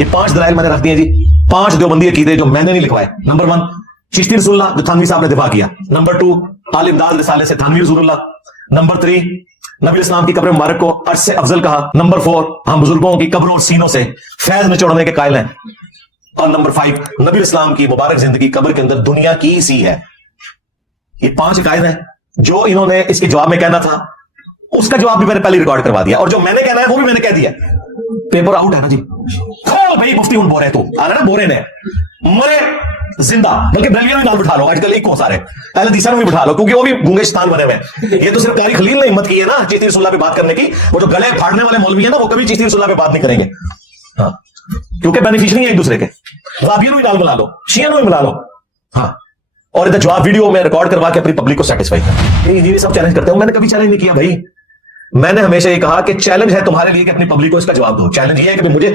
ये 5 दलाइल मैंने रख दिए जी, 5 देवबंदी अकीदे जो मैंने नहीं लिखवाए। नंबर 1 चिश्ती रसूलुल्लाह जो थानवी साहब ने दिफा किया। नंबर 2 आल इमदाद रिसाले से थानवी रसूलुल्लाह। नंबर 3 नबी इस्लाम की कब्र मुबारक को अर्श से अफजल कहा। नंबर 4 हम बुजुर्गों की कब्रों और सीनों से फैज निचोड़ने के कायल हैं। और नंबर 5 नबी इस्लाम की मुबारक जिंदगी कब्र के अंदर दुनिया की सी है। ये 5 अकायद हैं जो इन्होंने इसके जवाब में कहना था, उसका जवाब भी मैंने पहले रिकॉर्ड करवा दिया, और जो मैंने कहना है वो भी मैंने कह दिया। पेपर आउट है ना जी। खोल भाई मुफ्ती हूं बोरे तू आ रहा ना, बोरे ने मरे जिंदा, बल्कि बरेलिया में नाल बिठा लो, आजकल एक को सारे अहले हदीस में भी बिठा लो, क्योंकि वो भी गूंगे शैतान बने हुए। ये तो सिर्फ कारी खलील ने हिम्मत की है ना चिश्ती रसूलुल्लाह पे बात करने की। वो जो गले फाड़ने वाले मौलवी है ना, वो कभी चिश्ती रसूलुल्लाह पे बात नहीं करेंगे। हाँ, क्योंकि बेनिफिशियरी है एक दूसरे के। वाबियों भी नाल मिला लो, शिया भी मिला लो। हाँ, और इधर जवाब वीडियो में रिकॉर्ड करवा के अपनी पब्लिक को सेटिस्फाई कर। ये सब चैलेंज करते हो, मैंने कभी चैलेंज नहीं किया भाई। मैंने हमेशा ये कहा कि चैलेंज है तुम्हारे लिए कि अपनी पब्लिक को इसका जवाब दो। चैलेंज ये है कि मुझे